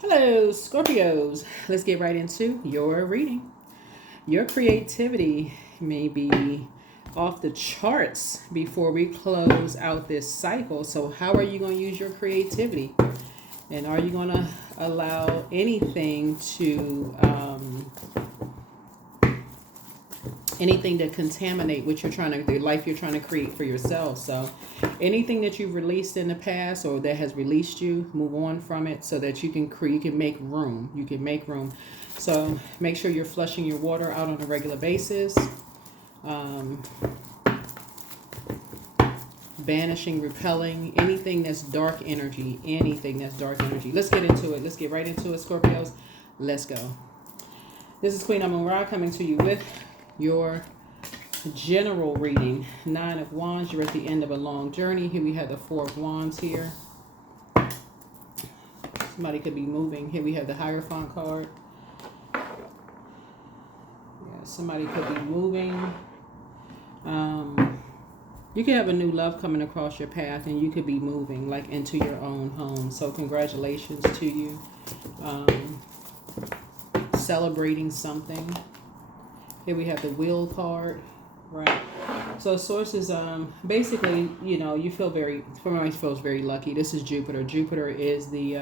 Hello, Scorpios. Let's get right into your reading. Your creativity may be off the charts before we close out this cycle. So, how are you going to use your creativity? And are you going to allow anything to contaminate what you're trying to, the life you're trying to create for yourself? So, anything that you've released in the past or that has released you, move on from it so that you can create, you can make room. You can make room. So, make sure you're flushing your water out on a regular basis. Um, Banishing, repelling anything that's dark energy, Let's get into it. Let's get right into it, Scorpios. Let's go. This is Queen Amun Ra coming to you with your general reading. 9 of Wands. You're at the end of a long journey. Here we have the 4 of Wands here. Somebody could be moving. Here we have the Hierophant card. Yeah, somebody could be moving. You could have a new love coming across your path, and you could be moving like into your own home. So congratulations to you. Celebrating something. Here we have the Wheel card, right? So sources, basically, you feel very, for me, feels very lucky. This is Jupiter. Jupiter is the,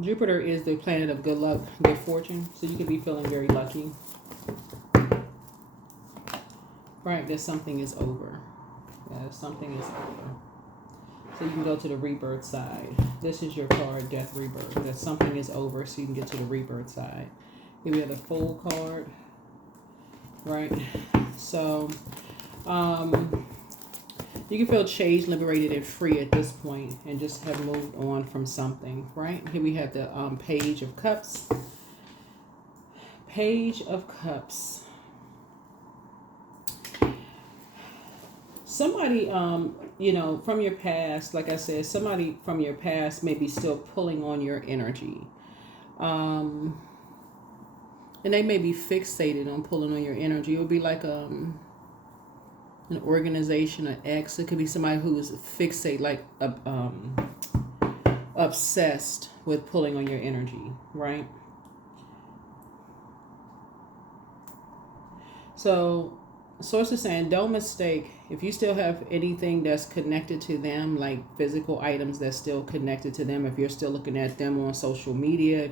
Jupiter is the planet of good luck, good fortune. So you could be feeling very lucky. Right, that something is over. Yeah, something is over. So you can go to the rebirth side. This is your card, Death, Rebirth. That something is over, so you can get to the rebirth side. Here we have the Fool card. Right? So, you can feel changed, liberated, and free at this point, and just have moved on from something, right? Here we have the Page of Cups. Page of Cups. Somebody, from your past, like I said, somebody from your past may be still pulling on your energy. And they may be fixated on pulling on your energy. It would be like an organization, an ex. It could be somebody who's fixated, like obsessed with pulling on your energy, right? So, source is saying, don't mistake, if you still have anything that's connected to them, like physical items that's still connected to them, if you're still looking at them on social media,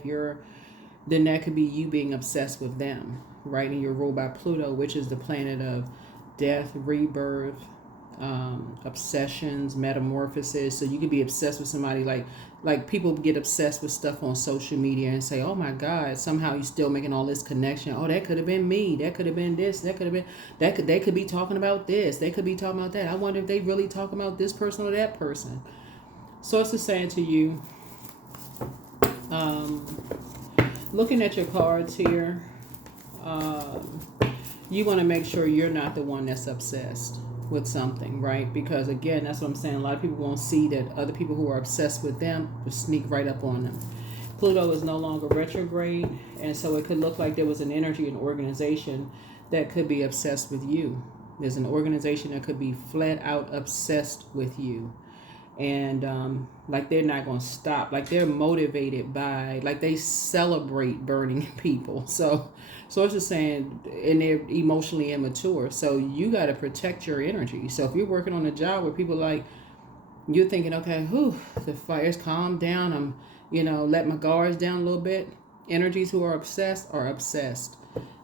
then that could be you being obsessed with them, right? And you're ruled by Pluto, which is the planet of death, rebirth, obsessions, metamorphosis. So you could be obsessed with somebody, like people get obsessed with stuff on social media and say, oh my God, somehow you're still making all this connection. Oh, that could have been me. That could have been this. That could have been they could be talking about this. They could be talking about that. I wonder if they really talk about this person or that person. So it's saying to you, looking at your cards here, you want to make sure you're not the one that's obsessed with something, right? Because again, that's what I'm saying. A lot of people won't see that other people who are obsessed with them will sneak right up on them. Pluto is no longer retrograde, and so it could look like there was an energy, an organization that could be obsessed with you. There's an organization that could be flat out obsessed with you. And like they're not going to stop, like they're motivated by, like they celebrate burning people. So it's just saying, and they're emotionally immature, so you got to protect your energy. So if you're working on a job where people you're thinking, okay, the fire's calmed down, I'm let my guards down a little bit. Energies who are obsessed.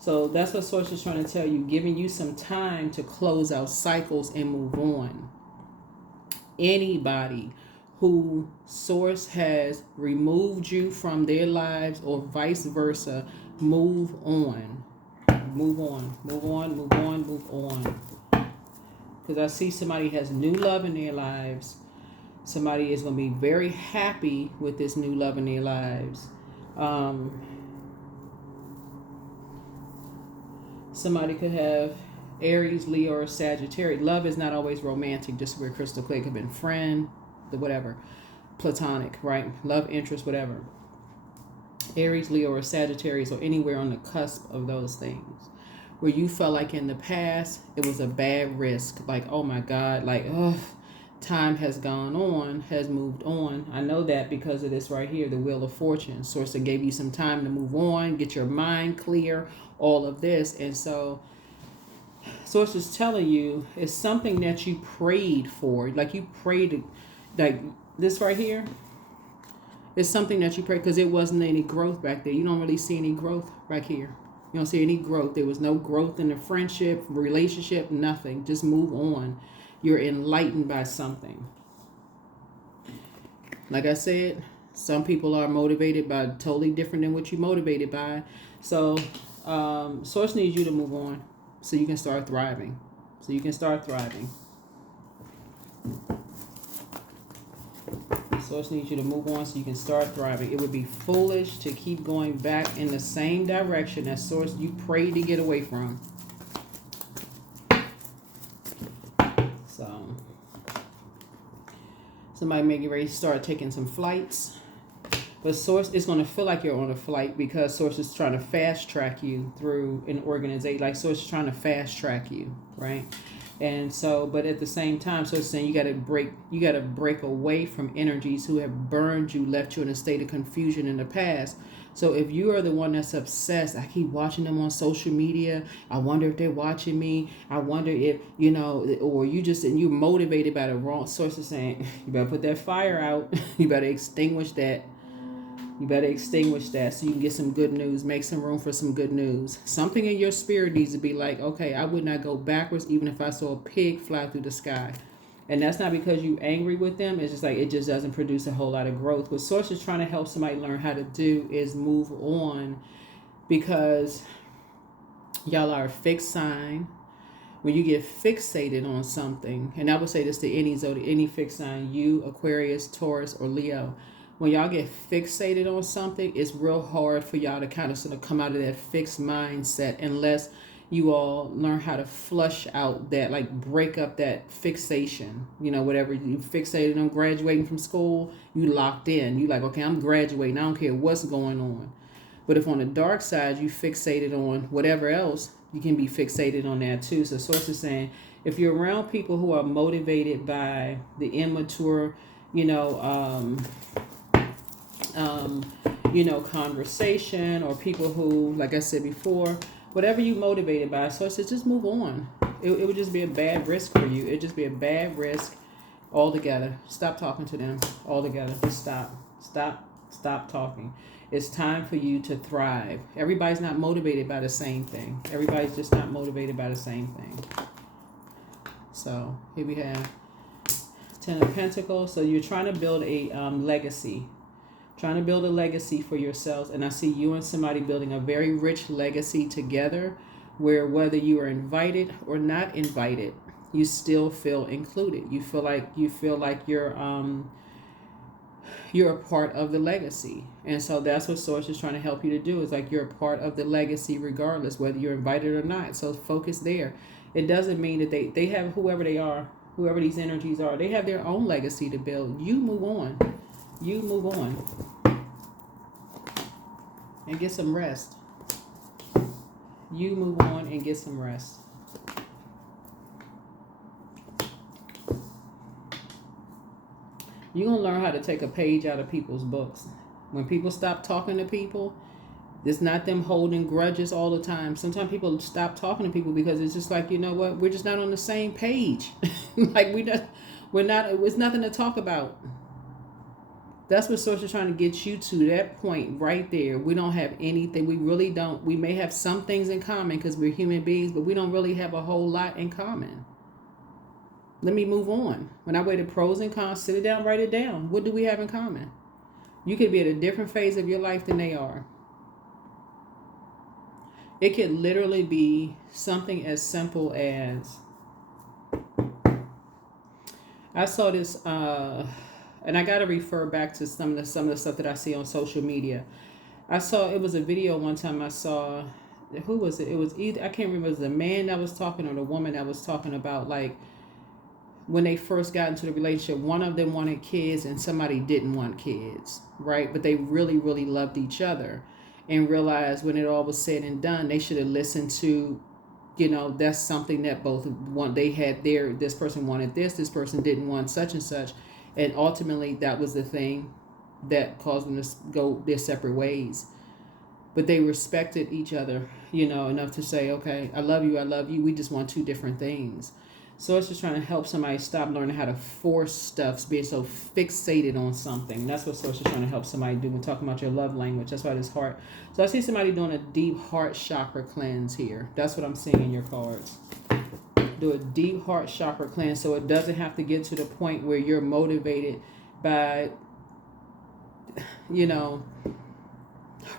So that's what source is trying to tell you, giving you some time to close out cycles and move on. Anybody who source has removed you from their lives or vice versa, move on. Because I see somebody has new love in their lives. Somebody is going to be very happy with this new love in their lives. Somebody could have Aries, Leo, or Sagittarius. Love is not always romantic, just to be crystal clear. It could have been friend, whatever, platonic, right? Love interest, whatever. Aries, Leo, or Sagittarius, or anywhere on the cusp of those things, where you felt like in the past it was a bad risk. Like, oh my God, like, oh, time has gone on, has moved on. I know that because of this right here, the Wheel of Fortune. Source that gave you some time to move on, get your mind clear, all of this. And so Source is telling you it's something that you prayed for. Like you prayed, like this right here. It's something that you prayed because it wasn't any growth back there. You don't really see any growth right here. You don't see any growth. There was no growth in the friendship, relationship, nothing. Just move on. You're enlightened by something. Like I said, some people are motivated by totally different than what you're motivated by. So Source needs you to move on so you can start thriving. So you can start thriving. Source needs you to move on so you can start thriving. It would be foolish to keep going back in the same direction that Source you prayed to get away from. So somebody may get ready to start taking some flights. But Source is going to feel like you're on a flight because Source is trying to fast track you through an organization. Like Source is trying to fast track you, right? And so, but at the same time, so it's saying you got to break away from energies who have burned you, left you in a state of confusion in the past. So if you are the one that's obsessed, I keep watching them on social media. I wonder if they're watching me. I wonder if, you know, or you just, and you're motivated by the wrong source of saying, you better put that fire out. You better extinguish that. You better extinguish that so you can get some good news. Make some room for some good news. Something in your spirit needs to be like, okay, I would not go backwards even if I saw a pig fly through the sky. And that's not because you're angry with them. It's just like it just doesn't produce a whole lot of growth. What Source is trying to help somebody learn how to do is move on because y'all are a fixed sign. When you get fixated on something, and I would say this to any zodiac, any fixed sign, you, Aquarius, Taurus, or Leo. When y'all get fixated on something, it's real hard for y'all to kind of sort of come out of that fixed mindset unless you all learn how to flush out that, like break up that fixation. You know, whatever you fixated on graduating from school, you locked in. You like, okay, I'm graduating. I don't care what's going on. But if on the dark side, you fixated on whatever else, you can be fixated on that too. So Source is saying, if you're around people who are motivated by the immature, conversation, or people who, like I said before, whatever you motivated by, so it's just move on. It would just be a bad risk for you. It'd just be a bad risk altogether. Stop talking to them altogether. Just stop talking. It's time for you to thrive. Everybody's not motivated by the same thing. Everybody's just not motivated by the same thing. So here we have Ten of Pentacles. So you're trying to build a legacy. Trying to build a legacy for yourselves. And I see you and somebody building a very rich legacy together, where whether you are invited or not invited, you still feel included. You feel like you're a part of the legacy. And so that's what Source is trying to help you to do. Is like you're a part of the legacy regardless, whether you're invited or not. So focus there. It doesn't mean that they have, whoever they are, whoever these energies are, they have their own legacy to build. You move on. You move on. And get some rest. You move on and get some rest. You're going to learn how to take a page out of people's books. When people stop talking to people, it's not them holding grudges all the time. Sometimes people stop talking to people because it's just like, you know what, we're just not on the same page. Like we're not, it's nothing to talk about. That's what Source is trying to get you to, that point right there. We don't have anything. We really don't. We may have some things in common because we're human beings, but we don't really have a whole lot in common. Let me move on. When I weigh the pros and cons, sit it down, write it down. What do we have in common? You could be at a different phase of your life than they are. It could literally be something as simple as, I saw this, and I got to refer back to some of the stuff that I see on social media. It was a video one time I saw, who was it? It was either, I can't remember, it was the man that was talking or the woman that was talking about, like, when they first got into the relationship, one of them wanted kids and somebody didn't want kids, right? But they really, really loved each other, and realized when it all was said and done, they should have listened to that's something that both want, they had their, this person wanted this person didn't want such and such, and ultimately that was the thing that caused them to go their separate ways. But they respected each other, enough to say, okay, I love you, we just want two different things. So it's just trying to help somebody stop learning how to force stuff, being so fixated on something. That's what Source is trying to help somebody do when talking about your love language. That's why this heart. So I see somebody doing a deep heart chakra cleanse here. That's what I'm seeing in your cards. Do a deep heart chakra cleanse so it doesn't have to get to the point where you're motivated by,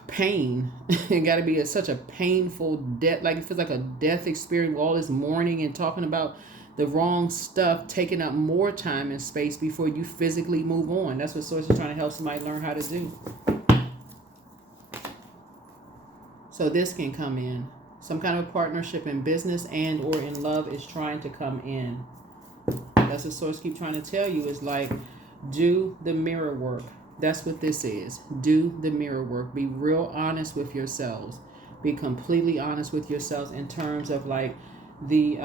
pain. It got to be such a painful death. Like it feels like a death experience, all this mourning and talking about the wrong stuff, taking up more time and space before you physically move on. That's what Source is trying to help somebody learn how to do. So this can come in. Some kind of partnership in business and or in love is trying to come in. That's what Source keep trying to tell you, is like, do the mirror work. That's what this is. Do the mirror work. Be real honest with yourselves. Be completely honest with yourselves in terms of like the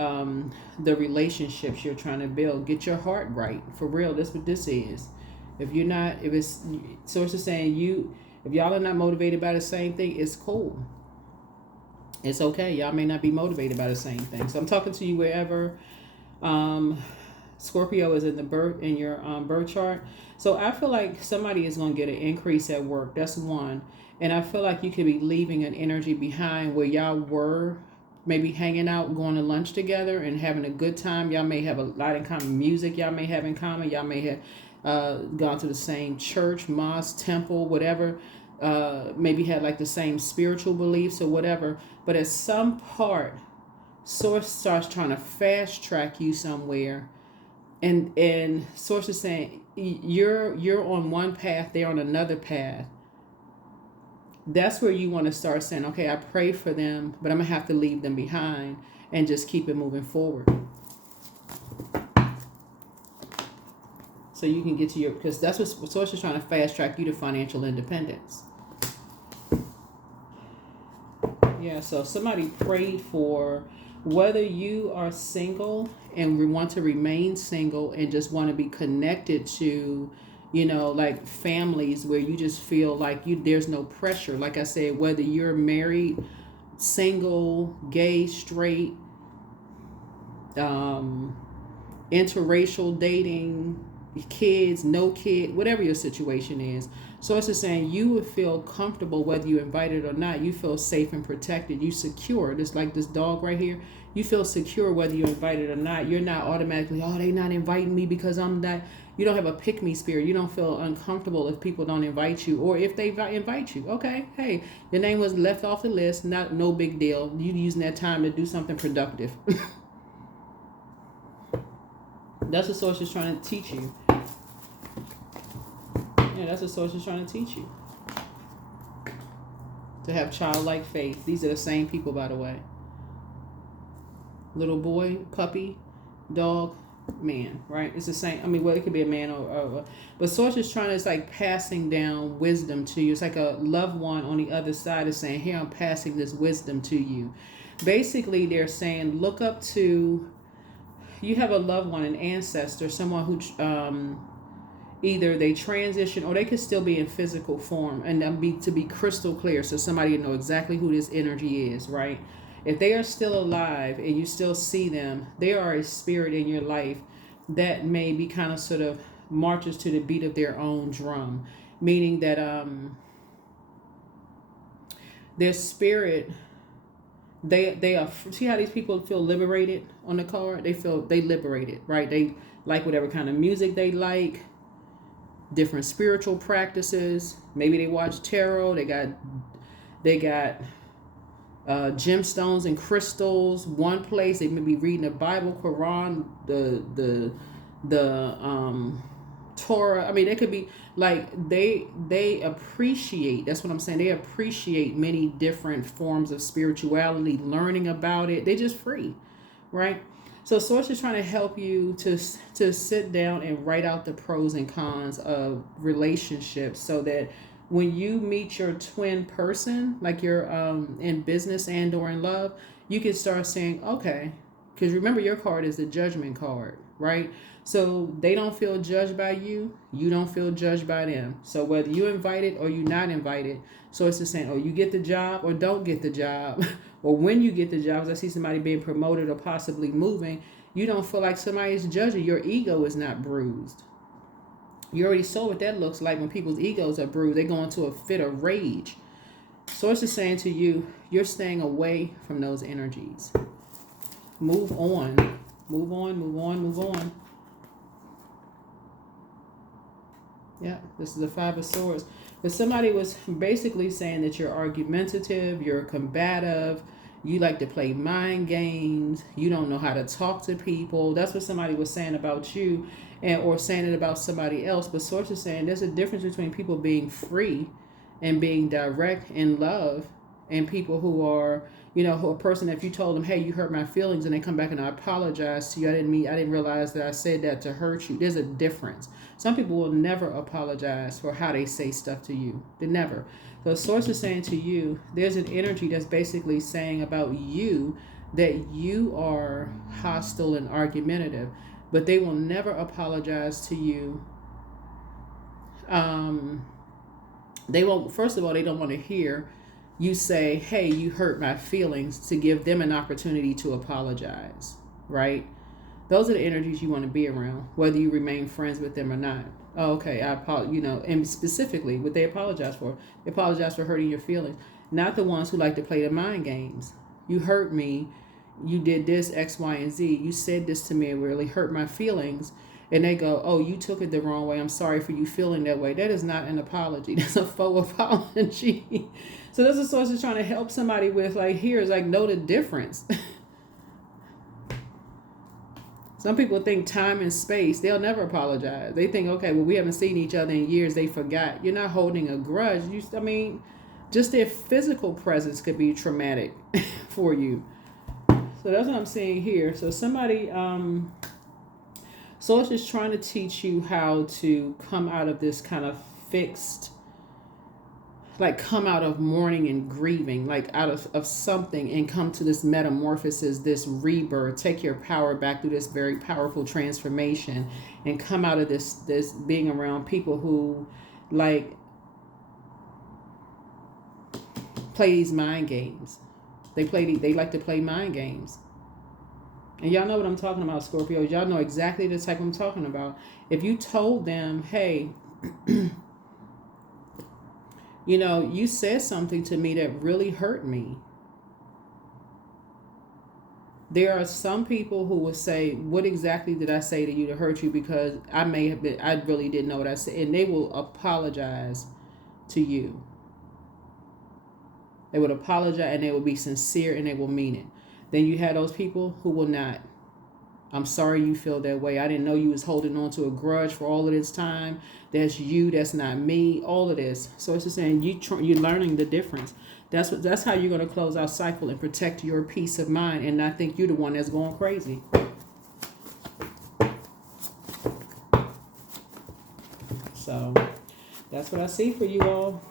relationships you're trying to build. Get your heart right. For real, that's what this is. If it's Source is saying if y'all are not motivated by the same thing, it's cool. It's okay. Y'all may not be motivated by the same thing. So I'm talking to you wherever Scorpio is in your birth chart. So I feel like somebody is going to get an increase at work. That's one. And I feel like you could be leaving an energy behind where y'all were maybe hanging out, going to lunch together and having a good time. Y'all may have a lot in common. Music y'all may have in common. Y'all may have gone to the same church, mosque, temple, whatever. Maybe had like the same spiritual beliefs or whatever. But at some part, Source starts trying to fast track you somewhere. And Source is saying you're on one path, they're on another path. That's where you want to start saying, okay, I pray for them, but I'm going to have to leave them behind and just keep it moving forward. So you can get to because that's what Source is trying to fast track you to financial independence. Yeah, so somebody prayed for, whether you are single and we want to remain single and just want to be connected to, like families where you just feel like there's no pressure. Like I said, whether you're married, single, gay, straight, interracial dating, kids, no kid, whatever your situation is. So it's just saying you would feel comfortable whether you invited or not. You feel safe and protected. You secure. Just like this dog right here. You feel secure whether you invited or not. You're not automatically, they not inviting me because I'm not. You don't have a pick-me spirit. You don't feel uncomfortable if people don't invite you, or if they invite you. Okay, hey, your name was left off the list. No big deal. You using that time to do something productive. That's what Source is trying to teach you. Yeah, that's what Source is trying to teach you. To have childlike faith. These are the same people, by the way. Little boy, puppy, dog, man, right? It's the same. I mean, well, it could be a man or but Source is trying to, it's like passing down wisdom to you. It's like a loved one on the other side is saying, here, I'm passing this wisdom to you. Basically, they're saying, look up to, you have a loved one, an ancestor, someone who either they transition or they could still be in physical form, and to be crystal clear so somebody know exactly who this energy is, right? If they are still alive and you still see them, they are a spirit in your life that may be kind of sort of marches to the beat of their own drum, meaning that their spirit, they are, see how these people feel liberated on the card? They liberated, right? They like whatever kind of music they like, different spiritual practices. Maybe they watch tarot. They got gemstones and crystals. One place they may be reading the Bible, Quran, the Torah. I mean, they could be like they appreciate. That's what I'm saying. They appreciate many different forms of spirituality, learning about it. They just free, right? So Source is trying to help you to sit down and write out the pros and cons of relationships, so that when you meet your twin person, like you're in business and or in love, you can start saying, okay, because remember your card is the judgment card, right? So they don't feel judged by you. You don't feel judged by them. So whether you invited or you're not invited, so it's just saying, oh, you get the job or don't get the job. Or when you get the job, as I see somebody being promoted or possibly moving, you don't feel like somebody is judging. Your ego is not bruised. You already saw what that looks like when people's egos are bruised. They go into a fit of rage. Source is saying to you, you're staying away from those energies. Move on. Move on, move on, move on. Yeah, this is the Five of Swords. But somebody was basically saying that you're argumentative, you're combative, you like to play mind games, you don't know how to talk to people. That's what somebody was saying about you, and or saying it about somebody else. But Source is saying there's a difference between people being free and being direct in love, and people who are, who a person, if you told them, hey, you hurt my feelings, and they come back and I apologize to you, I didn't realize that I said that to hurt you. There's a difference. Some people will never apologize for how they say stuff to you. They never. So Source is saying to you, there's an energy that's basically saying about you that you are hostile and argumentative, but they will never apologize to you. They won't. First of all, they don't want to hear you say, hey, you hurt my feelings, to give them an opportunity to apologize, right? Those are the energies you want to be around, whether you remain friends with them or not. Oh, okay, I apologize, and specifically what they apologize for. They apologize for hurting your feelings, not the ones who like to play the mind games. You hurt me, you did this, X, Y, and Z. You said this to me, it really hurt my feelings. And they go, oh, you took it the wrong way. I'm sorry for you feeling that way. That is not an apology. That's a faux apology. So this is Source is trying to help somebody with, like, here's like, know the difference. Some people think time and space, they'll never apologize. They think, okay, well, we haven't seen each other in years. They forgot. You're not holding a grudge. Just their physical presence could be traumatic for you. So that's what I'm seeing here. So somebody, Source is trying to teach you how to come out of this kind of fixed, like come out of mourning and grieving, like out of something, and come to this metamorphosis, this rebirth, take your power back through this very powerful transformation, and come out of this being around people who like play these mind games. They like to play mind games. And y'all know what I'm talking about, Scorpios. Y'all know exactly the type I'm talking about. If you told them, hey, you said something to me that really hurt me. There are some people who will say, what exactly did I say to you to hurt you? Because I really didn't know what I said. And they will apologize to you. They would apologize, and they will be sincere, and they will mean it. Then you have those people who will not. I'm sorry you feel that way. I didn't know you was holding on to a grudge for all of this time. That's you. That's not me. All of this. So it's just saying you're learning the difference. That's how you're going to close out cycle and protect your peace of mind, and not think you're the one that's going crazy. So that's what I see for you all.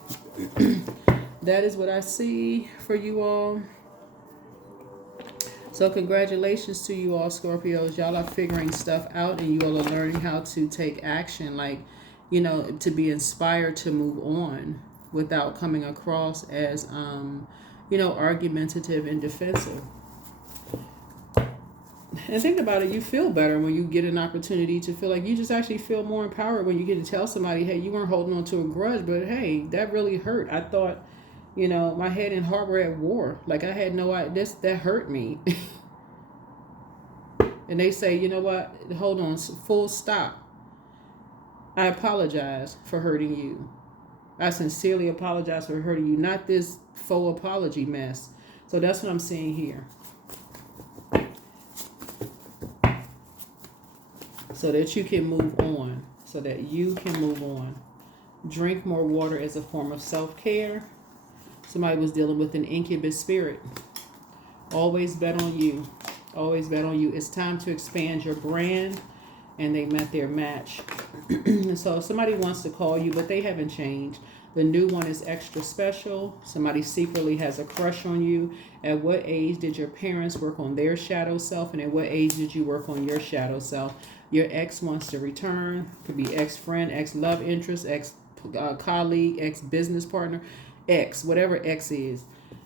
That is what I see for you all. So congratulations to you all, Scorpios. Y'all are figuring stuff out, and you all are learning how to take action, like, to be inspired to move on without coming across as, argumentative and defensive. And think about it, you feel better when you get an opportunity to feel like you just actually feel more empowered when you get to tell somebody, hey, you weren't holding on to a grudge, but hey, that really hurt. I thought, my head and heart were at war. Like, I had no idea. That hurt me. And they say, you know what? Hold on. Full stop. I apologize for hurting you. I sincerely apologize for hurting you. Not this faux apology mess. So that's what I'm seeing here. So that you can move on. Drink more water as a form of self-care. Somebody was dealing with an incubus spirit. Always bet on you. Always bet on you. It's time to expand your brand. And they met their match. And so somebody wants to call you, but they haven't changed. The new one is extra special. Somebody secretly has a crush on you. At what age did your parents work on their shadow self? And at what age did you work on your shadow self? Your ex wants to return. Could be ex-friend, ex-love interest, ex-colleague, ex-business partner, ex, whatever ex is.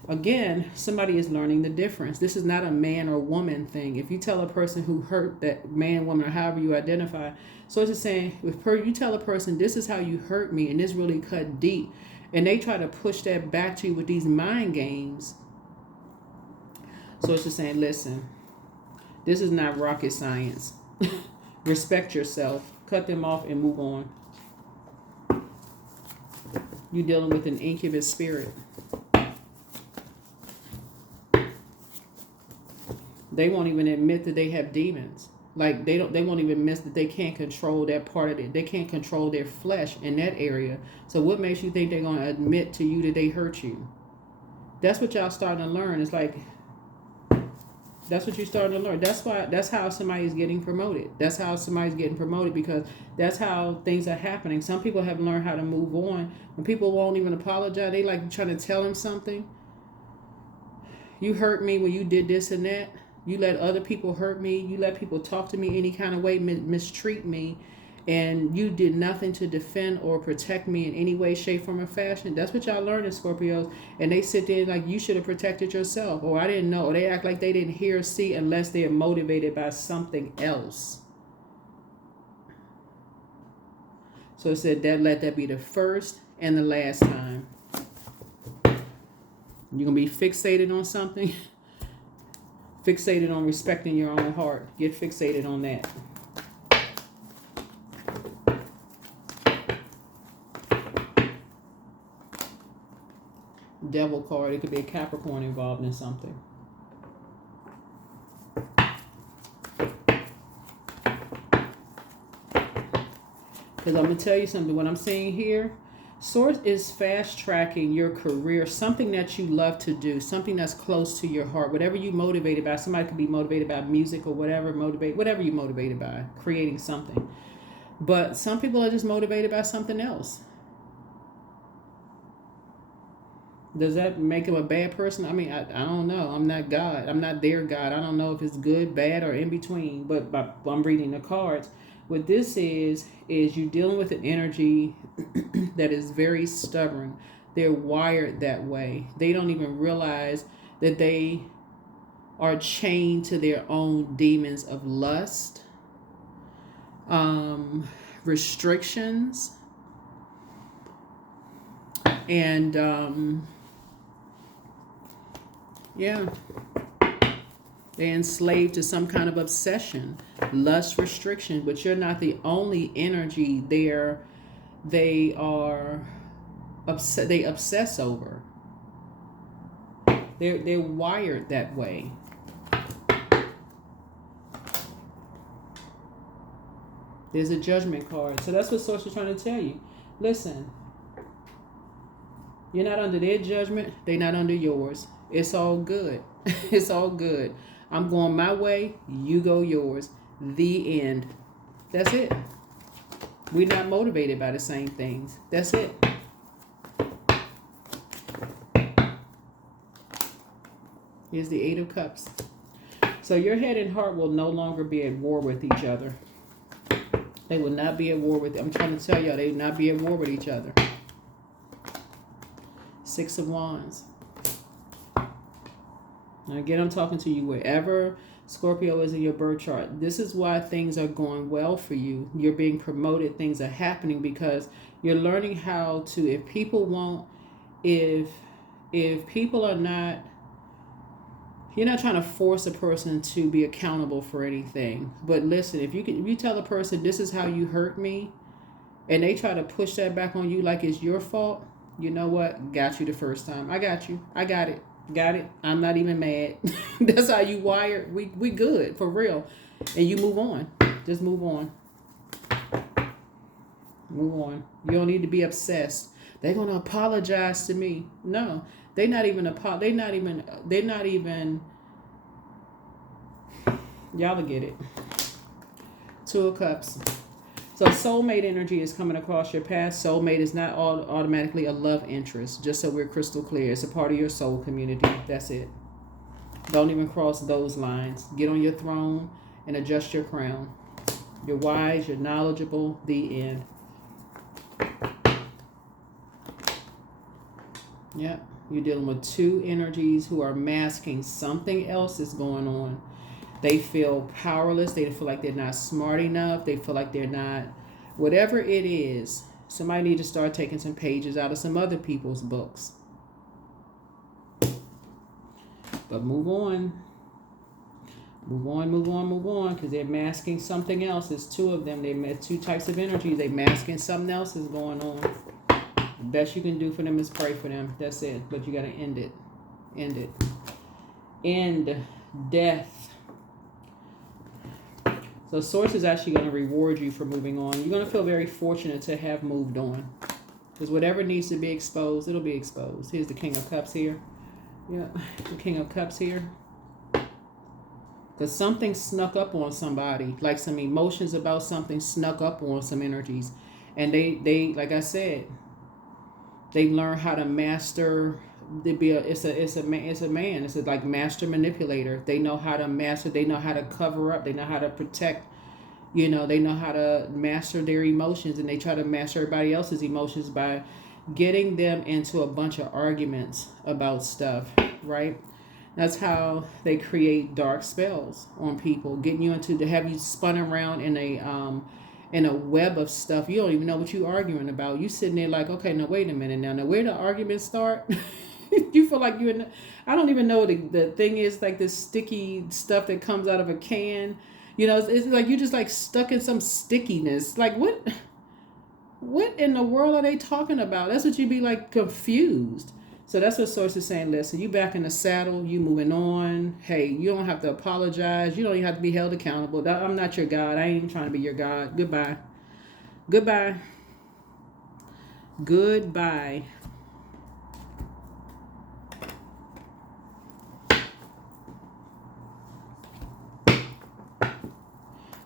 Again, somebody is learning the difference. This is not a man or woman thing. If you tell a person who hurt that man, woman, or however you identify, so it's just saying, if you tell a person, this is how you hurt me, and this really cut deep, and they try to push that back to you with these mind games. So it's just saying, listen, this is not rocket science. Respect yourself. Cut them off and move on. You're dealing with an incubus spirit. They won't even admit that they have demons. Like they won't even admit that they can't control that part of it. They can't control their flesh in that area. So what makes you think they're gonna admit to you that they hurt you? That's what y'all starting to learn. It's like that's what you're starting to learn. That's how somebody's getting promoted. That's how somebody's getting promoted, because that's how things are happening. Some people have learned how to move on. When people won't even apologize, they like trying to tell them something. You hurt me when you did this and that. You let other people hurt me. You let people talk to me any kind of way, mistreat me. And you did nothing to defend or protect me in any way, shape, form, or fashion. That's what y'all learn in Scorpios. And they sit there like, you should have protected yourself. Or I didn't know. Or they act like they didn't hear or see unless they're motivated by something else. So it said that let that be the first and the last time. You're going to be fixated on something. Fixated on respecting your own heart. Get fixated on that. Devil card. It could be a Capricorn involved in something. Because I'm going to tell you something. What I'm seeing here, Source is fast tracking your career, something that you love to do, something that's close to your heart, whatever you motivated by. Somebody could be motivated by music or whatever you're motivated by, creating something. But some people are just motivated by something else. Does that make him a bad person? I mean, I don't know. I'm not God. I'm not their God. I don't know if it's good, bad, or in between. But I'm reading the cards. What this is you're dealing with an energy that is very stubborn. They're wired that way. They don't even realize that they are chained to their own demons of lust, restrictions, and they're enslaved to some kind of obsession, lust, restriction. But you're not the only energy they obsess over. They're wired that way. There's a judgment card. So that's what Source is trying to tell you. Listen, you're not under their judgment. They're not under yours. It's all good. It's all good. I'm going my way. You go yours. The end. That's it. We're not motivated by the same things. That's it. Here's the Eight of Cups. So your head and heart will no longer be at war with each other. They will not be at war with. I'm trying to tell y'all, they will not be at war with each other. Six of Wands. Now again, I'm talking to you wherever Scorpio is in your birth chart. This is why things are going well for you. You're being promoted. Things are happening because you're learning how to, if people are not, you're not trying to force a person to be accountable for anything. But listen, if you tell a person, this is how you hurt me, and they try to push that back on you like it's your fault, you know what? Got you the first time. I got you. I got it. Got it. I'm not even mad. That's how you wired. We good for real. And you move on. Just move on. Move on. You don't need to be obsessed. They're gonna apologize to me. No, they're not even. Y'all will get it. Two of Cups. So soulmate energy is coming across your path. Soulmate is not automatically a love interest, just so we're crystal clear. It's a part of your soul community. That's it. Don't even cross those lines. Get on your throne and adjust your crown. You're wise, you're knowledgeable, the end. Yep. You're dealing with two energies who are masking something else is going on. They feel powerless. They feel like they're not smart enough. They feel like they're not, whatever it is. Somebody need to start taking some pages out of some other people's books. But move on. Move on, move on, move on. Because they're masking something else. There's two of them. They met two types of energy. They're masking something else is going on. The best you can do for them is pray for them. That's it. But you got to end it. End it. End death. So Source is actually going to reward you for moving on. You're going to feel very fortunate to have moved on. Because whatever needs to be exposed, it'll be exposed. Here's the King of Cups here. Yeah, the King of Cups here. Because something snuck up on somebody. Like some emotions about something snuck up on some energies. And they like I said, they learn how to master. It's a man. It's a like master manipulator. They know how to master. They know how to cover up. They know how to protect. They know how to master their emotions, and they try to master everybody else's emotions by getting them into a bunch of arguments about stuff. Right? That's how they create dark spells on people, getting you to have you spun around in a web of stuff. You don't even know what you're arguing about. You sitting there like, okay, now wait a minute. Now where the arguments start? You feel like you're in. I don't even know the thing is like this sticky stuff that comes out of a can. It's like you're just like stuck in some stickiness. Like what in the world are they talking about? That's what you'd be like confused. So that's what Source is saying. Listen, you back in the saddle. You moving on. Hey, you don't have to apologize. You don't even have to be held accountable. I'm not your God. I ain't even trying to be your God. Goodbye. Goodbye. Goodbye.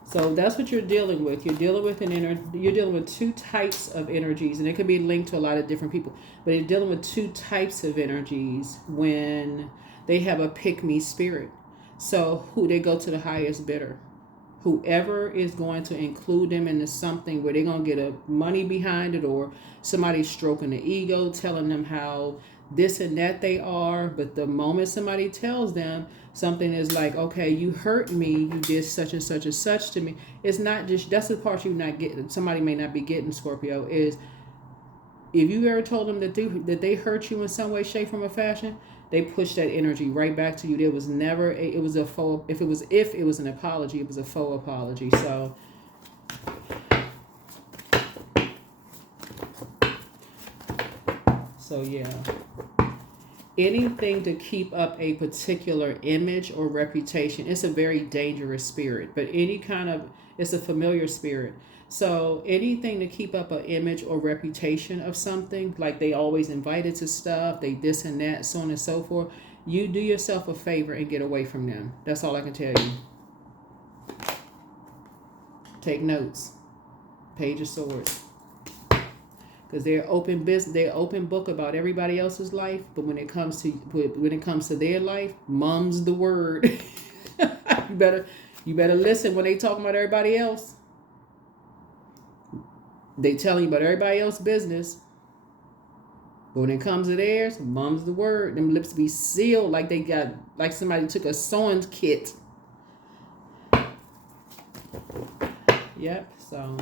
So that's what you're dealing with. You're dealing with you're dealing with two types of energies, and it could be linked to a lot of different people. But you're dealing with two types of energies when they have a pick-me spirit. So they go to the highest bidder. Whoever is going to include them into something where they're going to get a money behind it, or somebody's stroking the ego, telling them how this and that they are. But the moment somebody tells them something is like, okay, you hurt me, you did such and such and such to me. It's not just, that's the part you're not getting. Somebody may not be getting, Scorpio, is if you ever told them that they hurt you in some way, shape, form, or fashion, they push that energy right back to you. There was never it was a faux. If it was an apology, it was a faux apology. So yeah. Anything to keep up a particular image or reputation, it's a very dangerous spirit. But it's a familiar spirit. So anything to keep up an image or reputation of something, like they always invited to stuff, they this and that, so on and so forth, you do yourself a favor and get away from them. That's all I can tell you. Take notes. Page of Swords. Because they're open book about everybody else's life, but when it comes to their life, mum's the word. you better listen when they talking about everybody else. They telling you about everybody else's business, but when it comes to theirs, mum's the word. Them lips be sealed like somebody took a sewing kit. Yep. So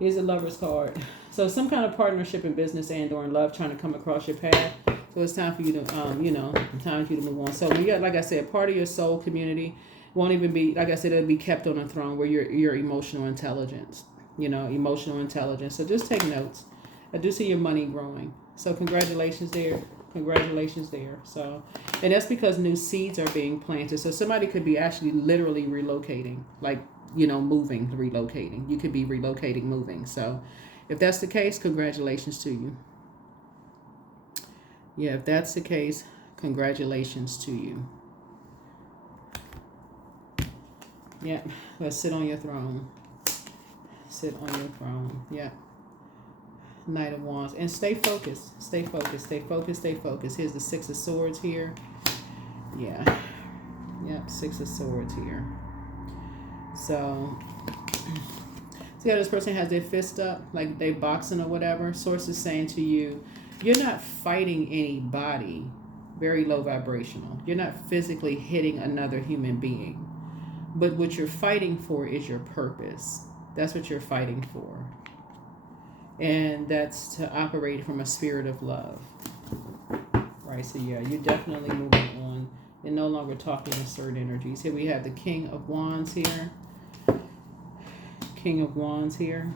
here's a Lover's card. So some kind of partnership in business and or in love trying to come across your path. So it's time for you to, time for you to move on. So you got, like I said, part of your soul community won't even be, like I said, it'll be kept on a throne where your emotional intelligence, emotional intelligence. So just take notes. I do see your money growing. So congratulations there. Congratulations there. So, and that's because new seeds are being planted. So somebody could be actually literally relocating, like, moving, relocating. You could be relocating, moving. So if that's the case, congratulations to you. Yeah, if that's the case, congratulations to you. Yeah, let's sit on your throne. Sit on your throne. Yeah. Knight of Wands. And stay focused. Stay focused. Stay focused. Stay focused. Here's the Six of Swords here. Yeah. Yep. Six of Swords here. So, see how this person has their fist up, like they boxing or whatever. Source is saying to you, you're not fighting anybody. Very low vibrational. You're not physically hitting another human being. But what you're fighting for is your purpose. That's what you're fighting for. And that's to operate from a spirit of love. Right, so yeah, you're definitely moving on. You're no longer talking in certain energies. Here we have the King of Wands here. King of Wands here.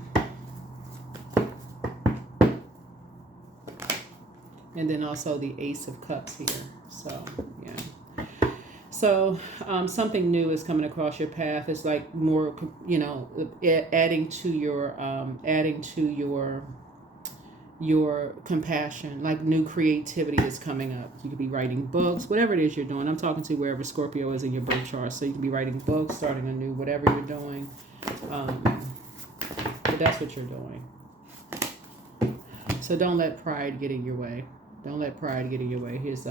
And then also the Ace of Cups here. So, yeah. So, something new is coming across your path. It's like more, you know, adding to your compassion. Like new creativity is coming up. You could be writing books, whatever it is you're doing. I'm talking to wherever Scorpio is in your birth chart. So you can be writing books, starting a new, whatever you're doing. But that's what you're doing. So don't let pride get in your way. Don't let pride get in your way. Here's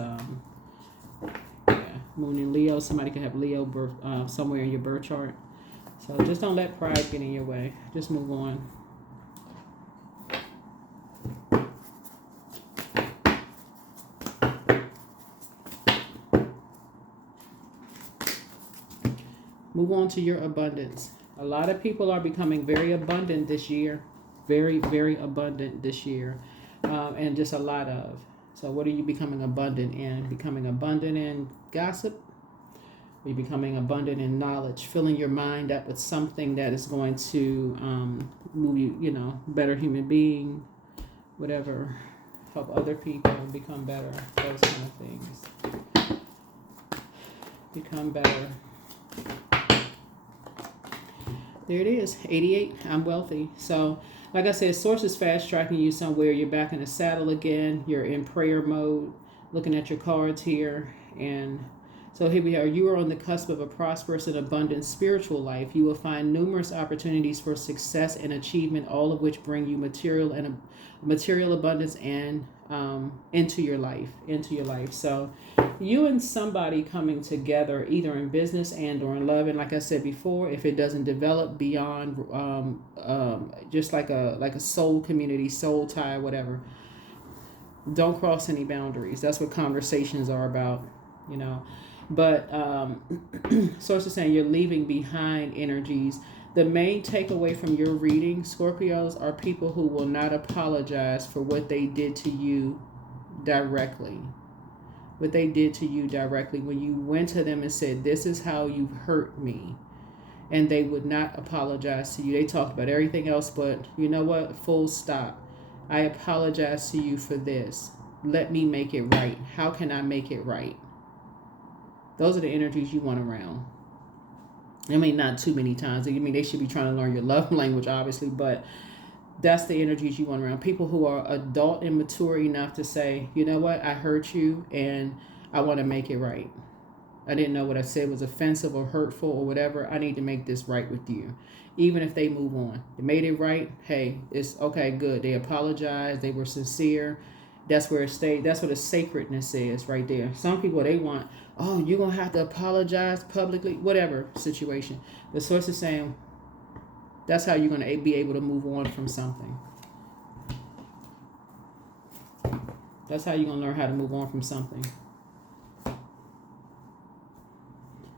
Moon in Leo. Somebody can have Leo birth somewhere in your birth chart. So just don't let pride get in your way. Just move on. Move on to your abundance. A lot of people are becoming very abundant this year. Very, very abundant this year. And just a lot of. So what are you becoming abundant in? Becoming abundant in gossip? Are you becoming abundant in knowledge? Filling your mind up with something that is going to move you, you know, better human being, whatever. Help other people become better. Those kind of things. Become better. There it is, 88. I'm wealthy. So, like I said, source is fast tracking you somewhere. You're back in the saddle again. You're in prayer mode, looking at your cards here. And so here we are. You are on the cusp of a prosperous and abundant spiritual life. You will find numerous opportunities for success and achievement, all of which bring you material abundance and into your life. So you and somebody coming together, either in business and or in love. And like I said before, if it doesn't develop beyond just like a soul community, soul tie, whatever, don't cross any boundaries. That's what conversations are about, you know. But source is saying you're leaving behind energies. The main takeaway from your reading, Scorpios, are people who will not apologize for what they did to you directly. What they did to you directly when you went to them and said, this is how you hurt me. And they would not apologize to you. They talked about everything else, but you know what? Full stop. I apologize to you for this. Let me make it right. How can I make it right? Those are the energies you want around. I mean, not too many times. I mean, they should be trying to learn your love language, obviously, but that's the energies you want around. People who are adult and mature enough to say, you know what, I hurt you and I want to make it right. I didn't know what I said was offensive or hurtful or whatever. I need to make this right with you. Even if they move on. They made it right. Hey, it's okay, good. They apologized. They were sincere. That's where it stayed. That's what the sacredness is right there. Some people, they want, oh, you're going to have to apologize publicly, whatever situation. The source is saying that's how you're going to be able to move on from something. That's how you're going to learn how to move on from something.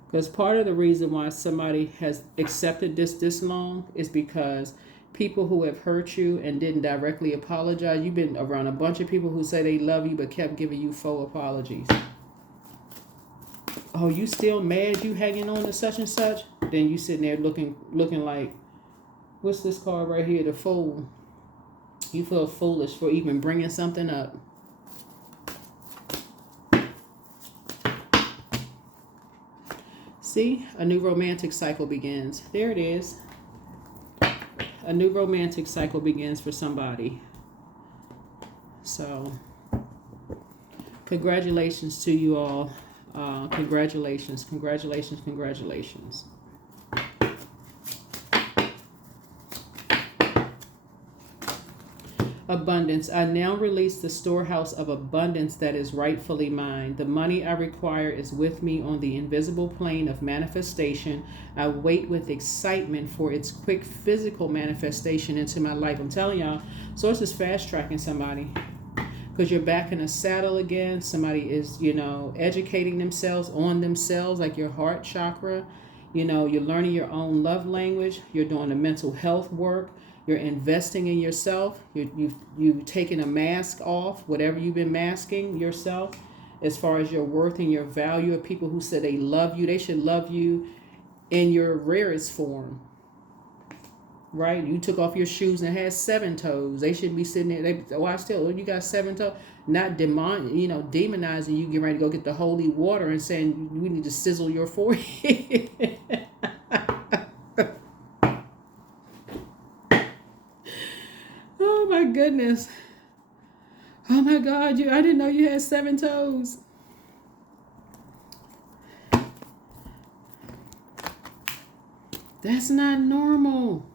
Because part of the reason why somebody has accepted this long is because people who have hurt you and didn't directly apologize, you've been around a bunch of people who say they love you but kept giving you faux apologies. Oh, you still mad you hanging on to such and such? Then you sitting there looking like, what's this card right here? The fool. You feel foolish for even bringing something up. See, a new romantic cycle begins. There it is. A new romantic cycle begins for somebody. So, congratulations to you all. Congratulations. Abundance. I now release the storehouse of abundance that is rightfully mine. The money I require is with me on the invisible plane of manifestation. I wait with excitement for its quick physical manifestation into my life. I'm telling y'all, Source is fast tracking somebody because you're back in a saddle again. Somebody is, educating themselves on themselves, like your heart chakra. You're learning your own love language. You're doing the mental health work. You're investing in yourself. You've taken a mask off, whatever you've been masking yourself, as far as your worth and your value. Of people who said they love you, they should love you in your rarest form, right? You took off your shoes and had 7 toes. They shouldn't be sitting there. You got 7 toes. Not demonizing you. Get ready to go get the holy water and saying we need to sizzle your forehead. Oh my goodness. Oh my God, I didn't know you had 7 toes. That's not normal.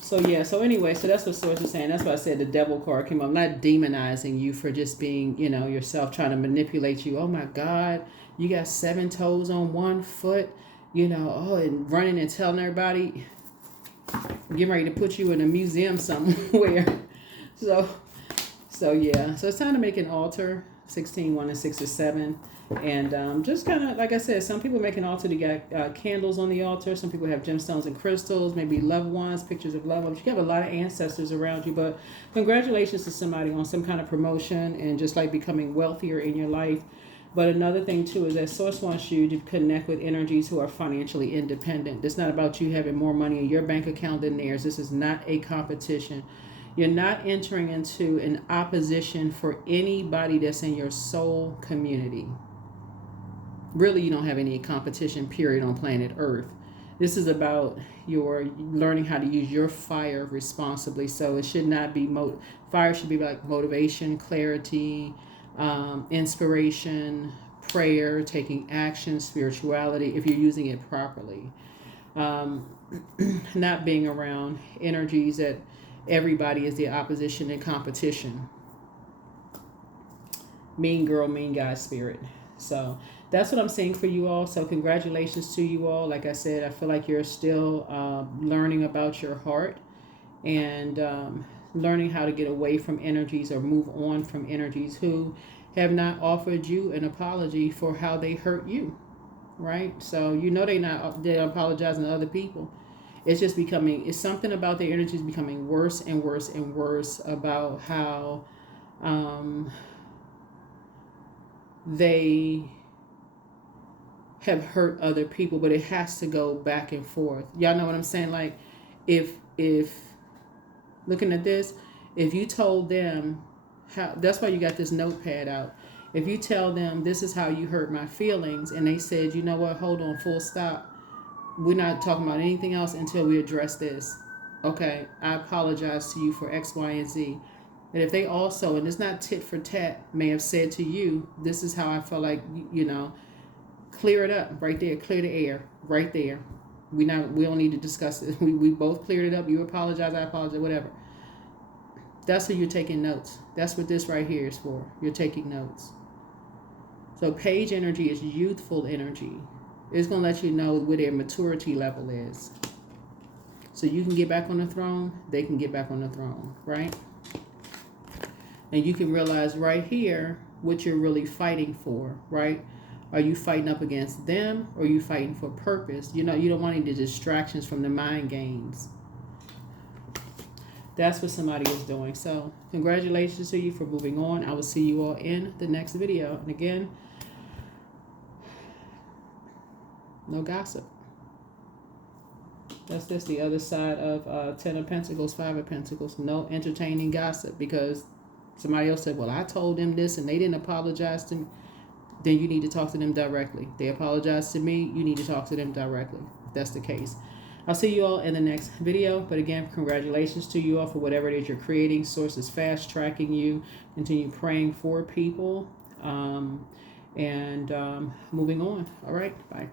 So anyway, that's what Source is saying. That's why I said the devil card came up. I'm not demonizing you for just being, yourself, trying to manipulate you. Oh my God, you got 7 toes on 1 foot, and running and telling everybody, getting ready to put you in a museum somewhere. So it's time to make an altar. 16, 1 and 6 or 7. And just kind of, like I said, some people make an altar. They got candles on the altar. Some people have gemstones and crystals, maybe loved ones, pictures of loved ones. You have a lot of ancestors around you. But congratulations to somebody on some kind of promotion and just like becoming wealthier in your life. But another thing, too, is that Source wants you to connect with energies who are financially independent. It's not about you having more money in your bank account than theirs. This is not a competition. You're not entering into an opposition for anybody that's in your soul community. Really, you don't have any competition, period, on planet Earth. This is about your learning how to use your fire responsibly. So it should not be, fire should be like motivation, clarity, inspiration, prayer, taking action, spirituality, if you're using it properly. Not being around energies that everybody is the opposition and competition. Mean girl, mean guy spirit. So that's what I'm saying for you all. So congratulations to you all. Like I said, I feel like you're still learning about your heart and learning how to get away from energies or move on from energies who have not offered you an apology for how they hurt you, right? So they're apologizing to other people. It's just it's something about their energies becoming worse and worse and worse about how they have hurt other people, but it has to go back and forth. Y'all know what I'm saying? Like if looking at this, if you told them how, that's why you got this notepad out. If you tell them this is how you hurt my feelings, and they said, you know what, hold on, full stop. We're not talking about anything else until we address this. Okay, I apologize to you for X, Y, and Z. And if they also, and it's not tit for tat, may have said to you, this is how I felt like, clear it up right there, clear the air right there. We don't need to discuss it. We both cleared it up. You apologize, I apologize, whatever. That's who you're taking notes. That's what this right here is for. You're taking notes. So page energy is youthful energy. It's going to let you know where their maturity level is. So you can get back on the throne, they can get back on the throne, right? And you can realize right here what you're really fighting for, right? Are you fighting up against them, or are you fighting for purpose? You don't want any distractions from the mind games. That's what somebody is doing. So congratulations to you for moving on. I will see you all in the next video. And again, no gossip. That's the other side of 10 of Pentacles, 5 of Pentacles. No entertaining gossip, because somebody else said, well, I told them this and they didn't apologize to me. Then you need to talk to them directly. They apologize to me, you need to talk to them directly, if that's the case. I'll see you all in the next video. But again, congratulations to you all for whatever it is you're creating. Source is fast tracking you. Continue praying for people and moving on. All right, bye.